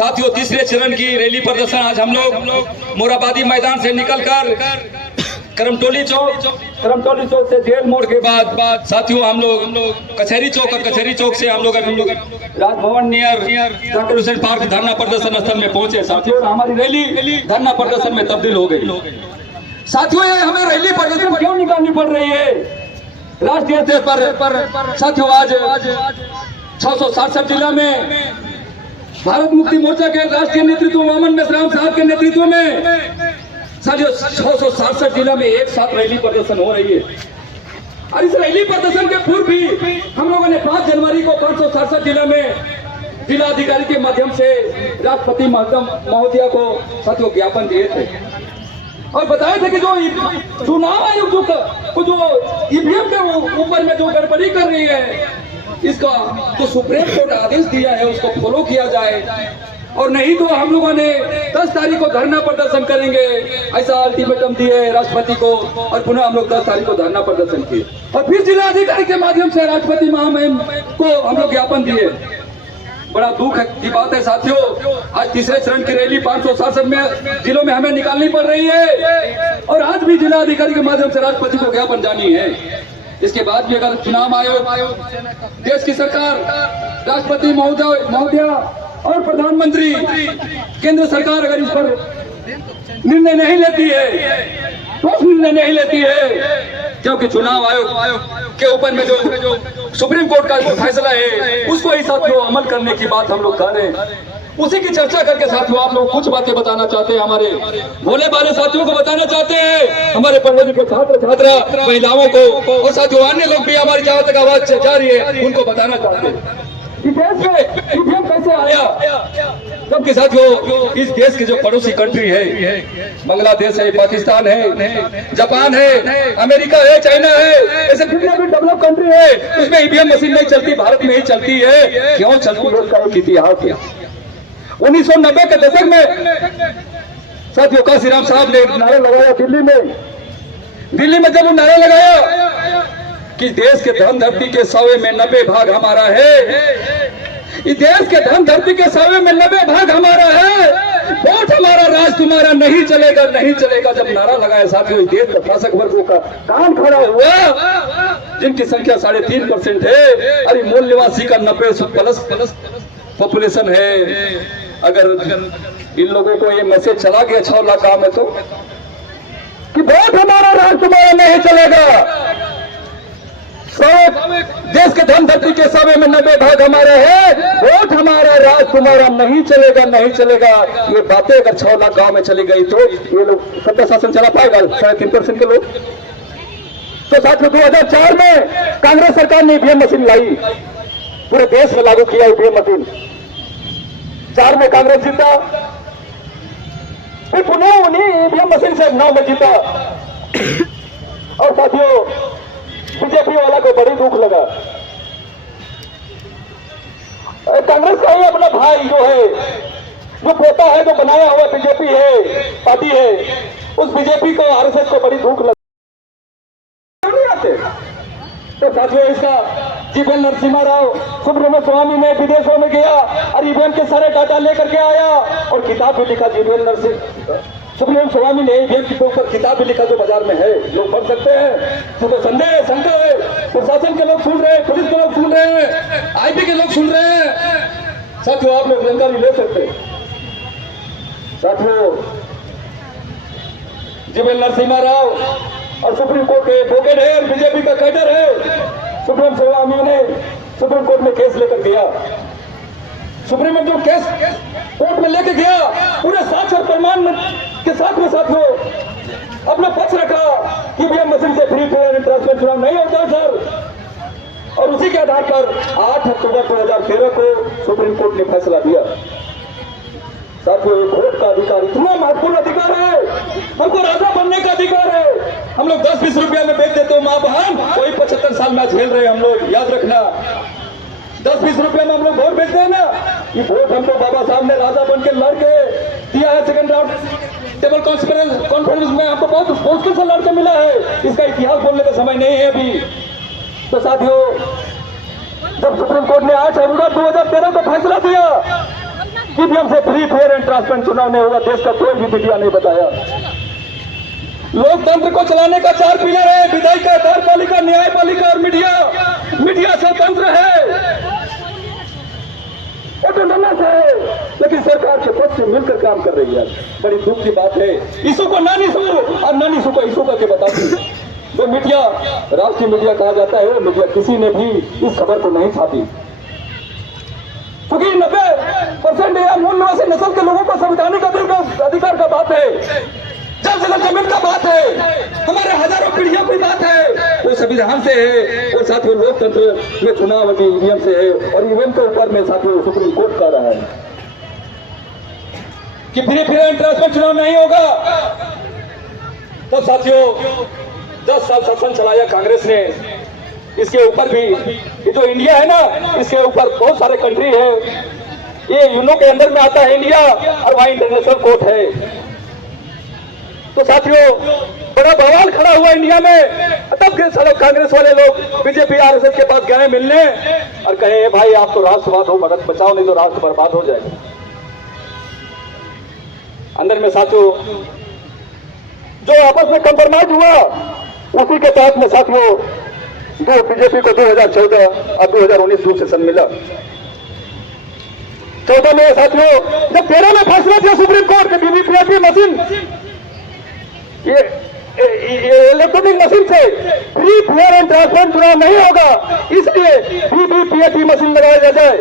साथियों, तीसरे चरण की रैली प्रदर्शन आज हम लोग मोराबादी मैदान से निकलकर करमटोली चौक से जेल मोड़ के बाद साथियों हम लोग कचहरी चौक और कचहरी चौक से हम लोग राजभवन नियर जाकिर हुसैन पार्क धरना प्रदर्शन स्थल में पहुंचे। साथियों, हमारी रैली धरना प्रदर्शन में तब्दील हो गई। साथियों, ये हमें रैली प्रदर्शन क्यों निकालनी पड़ रही है राष्ट्रीय स्तर पर? साथियों, आज 667 जिला में भारत मुक्ति मोर्चा के राष्ट्रीय नेतृत्व वामन मेश्राम साहब के नेतृत्व में साथियों 667 जिला में एक साथ रैली प्रदर्शन हो रही है। और इस रैली प्रदर्शन के पूर्व भी हम लोगों ने 5 जनवरी को 567 जिला में जिला अधिकारी के माध्यम से राष्ट्रपति महोदया को साथियों ज्ञापन दिए थे और बताए थे कि जो चुनाव आयोग जो ईवीएम के ऊपर में जो गड़बड़ी कर रही है, इसका जो सुप्रीम कोर्ट आदेश दिया है उसको फॉलो किया जाए, और नहीं तो हम लोगों ने 10 तारीख को धरना प्रदर्शन करेंगे ऐसा अल्टीमेटम दिए राष्ट्रपति को। और पुनः हम लोग 10 तारीख को धरना प्रदर्शन किए और फिर जिला अधिकारी के माध्यम से राष्ट्रपति महामहिम को हम लोग ज्ञापन दिए। बड़ा दुख की बात है साथियों, आज तीसरे चरण की रैली 567 में जिलों में हमें निकालनी पड़ रही है और आज भी जिला अधिकारी के माध्यम से राष्ट्रपति को ज्ञापन जानी है। इसके बाद भी अगर चुनाव आयोग, देश की सरकार, राष्ट्रपति महोदया और प्रधानमंत्री, केंद्र सरकार अगर इस पर निर्णय नहीं लेती है, ठोस निर्णय नहीं लेती है, क्योंकि चुनाव आयोग के ऊपर में जो सुप्रीम कोर्ट का जो फैसला है उसको ही साथियों अमल करने की बात हम लोग कर रहे हैं। उसी की चर्चा करके साथियों आप लोग कुछ बातें बताना चाहते हैं, हमारे भोले भाले साथियों को बताना चाहते हैं, हमारे पढ़ने के छात्र छात्रा महिलाओं को और साथियों अन्य लोग भी हमारी जहां तक आवाज जा रही है उनको बताना चाहते हैं कि देश में ईवीएम कैसे आया। जबकि साथियों इस देश की जो पड़ोसी कंट्री है, बांग्लादेश है, पाकिस्तान है, जापान है, अमेरिका है, चाइना है, ऐसे जितने भी डेवलप कंट्री है उसमें ईवीएम मशीन नहीं चलती, भारत में ही चलती है। क्यों चलती है उसका एक इतिहास है। 1990 के दशक में साथियों काशीराम साहब ने नारा लगाया दिल्ली में जब वो नारा लगाया कि देश के धन धरती के 100 में 90 भाग हमारा है, इस देश के धन धरती के 100 में 90 भाग हमारा है, वोट हमारा, राज तुम्हारा, नहीं चलेगा नहीं चलेगा। जब नारा लगाया साथियों, देश के शासक वर्गों का कान खड़ा हुआ, जिनकी संख्या 3.5% है, अरे मूल निवासी का 90 प्लस पॉपुलेशन है। अगर इन लोगों को ये मैसेज चला गया 6 लाख गांव में तो कि वोट हमारा, राज तुम्हारा, नहीं चलेगा, देश के धन धरती के 100 में 90 भाग हमारे हैं, वोट हमारा, राज तुम्हारा, नहीं चलेगा नहीं चलेगा। ये बातें अगर 6 लाख गांव में चली गई तो ये लोग सत्ता शासन चला पाएगा 3.5% के लोग। तो साथियों 2004 में कांग्रेस सरकार ने ईवीएम मशीन लाई, पूरे देश में लागू किया ईवीएम मशीन। 4 में कांग्रेस जीता, फिर पुनः उन्हीं ईवीएम मशीन से 9 में जीता। और साथियों बीजेपी वाला को बड़ी दुख लगा, कांग्रेस का ही अपना भाई जो है, जो पोता है, जो बनाया हुआ बीजेपी है, पार्टी है, उस बीजेपी को, आरएसएस को बड़ी दुख लगा। तो साथियों इसका जीवन नरसिम्हा राव सुब्रमण्य स्वामी ने विदेशों में गया और ईवीएम के सारे डाटा लेकर के आया और किताब भी लिखा। जीवन नरसिम्हा सुब्रमण्य स्वामी ने ईवीएम के ऊपर किताब भी लिखा जो बाजार में है, लोग पढ़ सकते हैं। तो संदेह शंका है, प्रशासन के लोग सुन रहे हैं, पुलिस के लोग सुन रहे हैं, आईपी के लोग सुन रहे हैं। साथियों आप लोग जानकारी ले सकते हैं। साथियों जीवन नरसिम्हा राव और सुप्रीम कोर्ट के एडवोकेट है और बीजेपी का कैडर है। सुब्रमण्य स्वामी ने सुप्रीम कोर्ट में केस लेकर गया, सुप्रीम में जो केस कोर्ट में लेके गया पूरे साक्ष्य और प्रमाण के साथ में साथियों अपना पक्ष रखा कि ईवीएम मशीन से फ्री फेयर एंड ट्रांसपेरेंट चुनाव नहीं होता सर। और उसी के आधार पर 8 अक्टूबर 2013 को सुप्रीम कोर्ट ने फैसला दिया। साथियों वोट का अधिकार इतना महत्वपूर्ण अधिकार है, हमको राजा बनने का अधिकार है। हम लोग 10-20 रुपया में बेच देते हो माँ बहन, कोई 75 साल में झेल रहे हम लोग, याद रखना। 10-20 रुपया में हम लोग वोट बेचते हैं ना, ये वोट हमको बाबा साहब ने राजा बन के लड़ के दिया है। सेकंड राउंड टेबल कॉन्फ्रेंस में हमको बहुत मुश्किल से लड़के मिला है, इसका इतिहास बोलने का समय नहीं है अभी। तो साथियों जब सुप्रीम कोर्ट ने 8 अक्टूबर 2013 को फैसला दिया ईवीएम से फ्री फेयर एंड ट्रांसपेरेंट चुनाव नहीं होगा, देश का कोई भी मीडिया नहीं बताया। लोकतंत्र को चलाने का 4 पिलर है, विधायिका, कार्यपालिका, न्यायपालिका और मीडिया। मीडिया स्वतंत्र है, ऑटोनोमस है, लेकिन सरकार के पद से मिलकर काम कर रही है। बड़ी दुख की बात है। इसू को नानी सू और नानी सू को इसू करके बताती है। जो मीडिया राष्ट्रीय मीडिया कहा जाता है, वो मीडिया किसी ने भी इस खबर को नहीं छापी, क्योंकि 90% या मूल निवासी नस्ल के लोगों को संवैधानिक अधिकार का बात है, जल जगह जमीन का बात है, हमारे हजारों पीढ़ियों की बात है, वो संविधान से है और साथ ही लोकतंत्र में चुनाव ईवीएम से है। और ईवीएम के ऊपर में साथियों सुप्रीम कोर्ट कह रहा है कि फ्री फेयर एंड ट्रांसपेरेंट चुनाव नहीं होगा। तो साथियों 10 साल शासन चलाया कांग्रेस ने, इसके ऊपर भी ये जो इंडिया है ना, इसके ऊपर बहुत सारे कंट्री है, ये यूनो के अंदर में आता है इंडिया, और वहां इंटरनेशनल कोर्ट है। तो साथियों बड़ा बवाल खड़ा हुआ इंडिया में। तब के सालों कांग्रेस वाले लोग बीजेपी आरएसएस के पास गए मिलने और कहे भाई आप तो राष्ट्रवाद हो, मदद बचाओ नहीं तो राष्ट्र बर्बाद हो जाएगा। अंदर में साथियों जो आपस में कंप्रोमाइज हुआ, उसी के तहत में साथियों जो बीजेपी को 2014 और 2019 दूसरे सेशन मिला। 14 में साथियों जब 13 में फैसला दिया सुप्रीम कोर्ट के वीवीपीएटी मशीन, ये इलेक्ट्रॉनिक मशीन से फ्री फेयर एंड ट्रांसपेरेंट चुनाव नहीं होगा, इसलिए वीवीपीएटी मशीन लगाया जाए,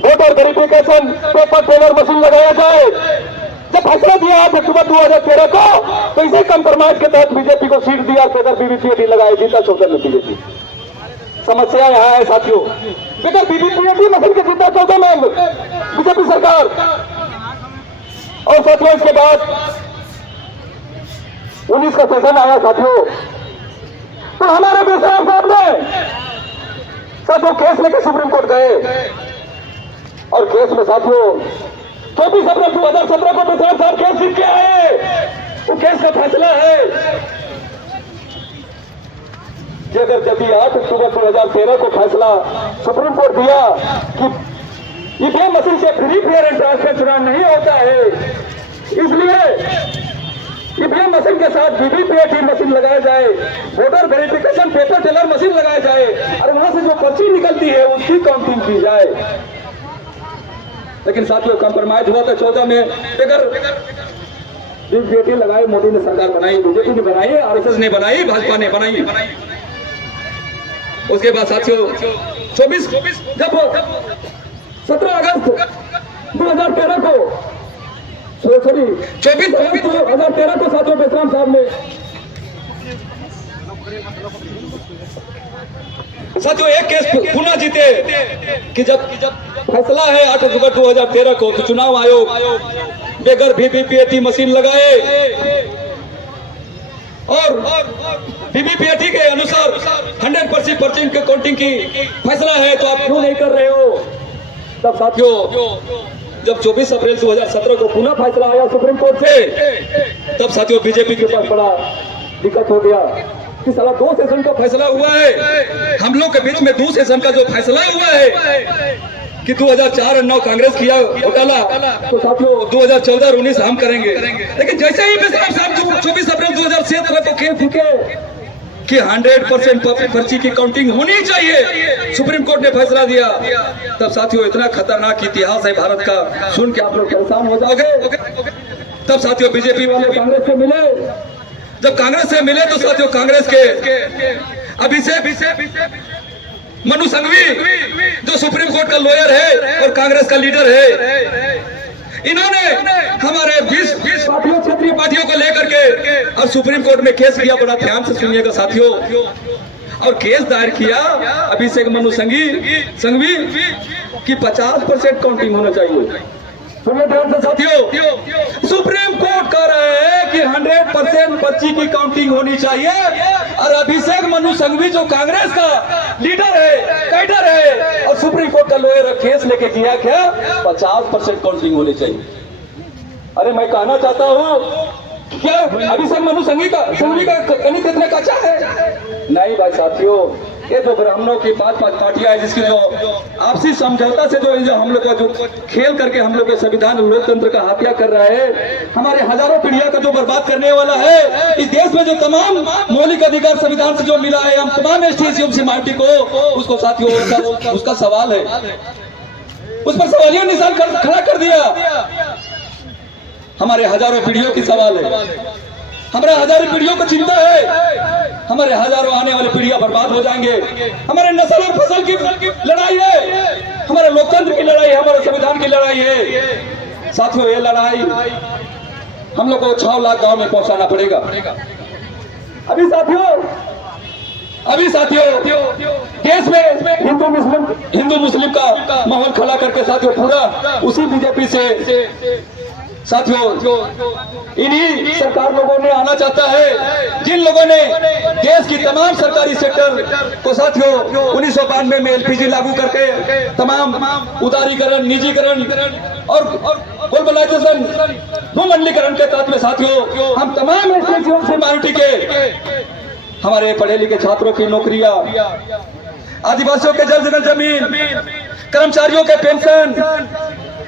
voter verification paper teller machine लगाया जाए। जब फैसला दिया 8 अक्टूबर 2013 को, तो इसे कंप्रोमाइज के तहत बीजेपी को सीट दिया, बगैर वीवीपीएटी लगाई, जीता 14 में बीजेपी। समस्या यहाँ है साथियों, बगैर वीवीपीएटी मशीन के जीता 14 में बीजेपी सरकार। और साथियों इसके बाद 19 का सेशन आया साथियों, तो हमारे बेसराम साहब ने साथियों केस लेकर सुप्रीम कोर्ट गए, और केस में साथियों 24 अप्रैल 2017 को बेसराम साहब केस जीत के आए। वो केस का फैसला है कि अगर जब 8 अक्टूबर 2013 को फैसला सुप्रीम कोर्ट दिया कि ईवीएम मशीन से फ्री फेयर एंड ट्रांसपेरेंट चुनाव नहीं होता है, इसलिए ईवीएम मशीन के साथ वीवीपीएटी मशीन लगाया जाए, voter verification paper teller machine लगाया जाए, और वहां से जो पर्ची निकलती है उसकी काउंटिंग की जाए। लेकिन साथियों कंप्रोमाइज हुआ था 14 में, बगैर वीवीपीएटी लगाए मोदी ने सरकार बनाई, बीजेपी ने बनाई, आरएसएस ने बनाई, भाजपा ने बनाई। उसके बाद साथियों 24 जब 17 अगस्त 2013 को सॉरी 24 अगस्त 2013 को साथियों बेसराम साहब ने साथियों एक केस पुनः जीते कि जब फैसला है 8 अक्टूबर 2013 को, तो चुनाव आयोग बगैर वीवीपीएटी मशीन लगाए और वीवीपीएटी के अनुसार 100% पर्ची के काउंटिंग की फैसला है, तो आप क्यों नहीं कर रहे हो। तब साथियों जब 24 अप्रैल 2017 को पुनः फैसला आया सुप्रीम कोर्ट से, तब साथियों बीजेपी के पास बड़ा दिक्कत हो गया कि साला 2 सेशन का फैसला हुआ है, हम लोग के बीच में 2 सेशन का जो फैसला हुआ है कि 2004 और 9 कांग्रेस किया घोटाला, तो साथियों 2014 और 19 हम करेंगे। लेकिन जैसे ही बेसराम साहब 24 अप्रैल 2017 को केस जीते कि 100% पर्ची की काउंटिंग होनी चाहिए, सुप्रीम कोर्ट ने फैसला दिया, तब साथियों इतना खतरनाक इतिहास है भारत का, सुन के आप लोग परेशान हो जाओगे। तब साथियों बीजेपी वाले कांग्रेस से मिले, जब कांग्रेस से मिले तो साथियों कांग्रेस के अभिषेक मनु संघवी जो सुप्रीम कोर्ट का लॉयर है और कांग्रेस का लीडर है, इन्होंने हमारे 20 पार्टियों क्षेत्रीय पार्टियों को लेकर के और सुप्रीम कोर्ट में केस किया। बड़ा ध्यान से सुनिएगा साथियों, और केस दायर किया अभिषेक मनु संघवी की 50% काउंटिंग होना चाहिए। सुनिए ध्यान से साथियों, सुप्रीम कोर्ट कह रहा है कि 100% पर्ची की काउंटिंग होनी चाहिए, और अभिषेक मनु संघवी जो कांग्रेस का लीडर है, कैडर है और सुप्रीम कोर्ट का लॉयर केस लेके किया क्या 50% काउंटिंग होनी चाहिए। अरे मैं कहना चाहता हूँ क्या अभिषेक मनु संघवी का गणित इतने कच्चा है? नहीं भाई साथियों, ये जो ब्राह्मणों की 5-5 पार्टियां है, जिसकी जो आपसी समझौता से जो हम लोग का जो खेल करके हम लोग के संविधान लोकतंत्र का हत्या कर रहा है, हमारे हजारों पीढ़ियों का जो बर्बाद करने वाला है, इस देश में जो तमाम मौलिक अधिकार संविधान से जो मिला है हम तमाम एसटी माइनॉरिटी को, उसको साथियों उसका सवाल है, उस पर सवालिया निशान खड़ा कर दिया। हमारे हजारों पीढ़ियों की सवाल है, हमारे हजारों पीढ़ियों को चिंता है, हमारे हजारों आने वाली पीढ़ियां बर्बाद हो जाएंगे। हमारे नस्ल और फसल की लड़ाई है, हमारे लोकतंत्र की लड़ाई है, हमारे संविधान की लड़ाई है। साथियों ये लड़ाई हम लोग को 6 लाख गांव में पहुंचाना पड़ेगा। अभी साथियों देश में हिंदू मुस्लिम का माहौल खड़ा करके साथियों पूरा उसी बीजेपी से साथियों इन्हीं सरकार लोगों ने आना चाहता है, जिन लोगों ने देश की तमाम सरकारी सेक्टर को साथियों 1992 में एलपीजी लागू करके तमाम उदारीकरण, निजीकरण और ग्लोबलाइजेशन, भूमंडलीकरण के तहत में साथियों हम तमाम एसटी माइनॉरिटी के, हमारे पढ़े लिखे छात्रों की नौकरियां, आदिवासियों के जमीन, कर्मचारियों के पेंशन,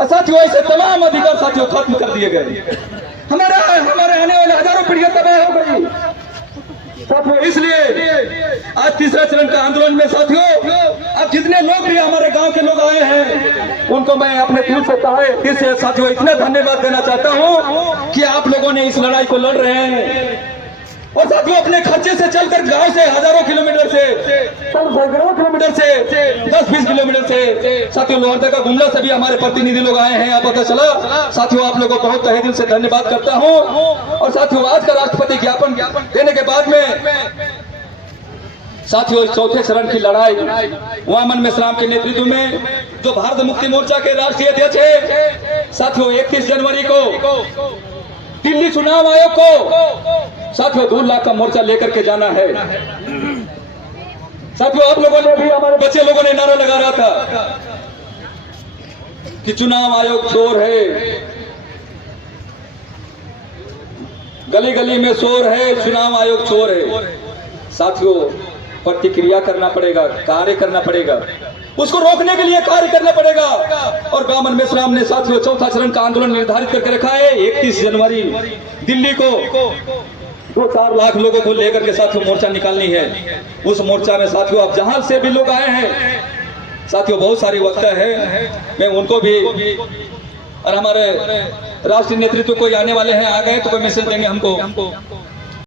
साथियों ऐसे तमाम अधिकार साथियों खत्म कर दिए गए। हमारे आने वाले हजारों पीढ़ियां तबाह हो गई साथियों। इसलिए आज तीसरा चरण का आंदोलन में साथियों अब जितने लोग भी हमारे गांव के लोग आए हैं, उनको मैं अपने दिल से साथियों इतना धन्यवाद देना चाहता हूं कि आप लोगों ने इस लड़ाई को लड़ रहे हैं। और साथियों अपने खर्चे से चलकर गांव से हजारों किलोमीटर से, सैकड़ों किलोमीटर से, 10-20 किलोमीटर से साथियों लोहरदगा का गुमला से भी हमारे प्रतिनिधि लोग आए हैं। यहाँ पता चला साथियों आप लोगों को बहुत तहे दिल से धन्यवाद करता हूँ। और साथियों आज का राष्ट्रपति ज्ञापन देने के बाद में साथियों इस चौथे चरण की लड़ाई वामन मेश्राम के नेतृत्व में जो भारत मुक्ति मोर्चा के राष्ट्रीय अध्यक्ष है साथियों 31 जनवरी को दिल्ली चुनाव आयोग को साथियों 2 लाख का मोर्चा लेकर के जाना है। साथियों आप लोगों ने भी, हमारे बच्चे लोगों ने नारा लगा रहा था कि चुनाव आयोग चोर है, गली गली में शोर है, चुनाव आयोग चोर है। साथियों प्रतिक्रिया करना पड़ेगा, कार्य करना पड़ेगा, उसको रोकने के लिए कार्य करना पड़ेगा। और वामन मेश्राम ने साथियों चौथा चरण का आंदोलन निर्धारित करके रखा है 31 जनवरी दिल्ली को 2-4 लाख लोगों को लेकर के साथियों मोर्चा निकालनी है। उस मोर्चा में साथियों आप जहां से भी लोग आए हैं साथियों, बहुत सारी वक्ता है, मैं उनको भी और हमारे राष्ट्रीय नेतृत्व कोई आने वाले हैं, आ गए तो कोई मैसेज देंगे हमको।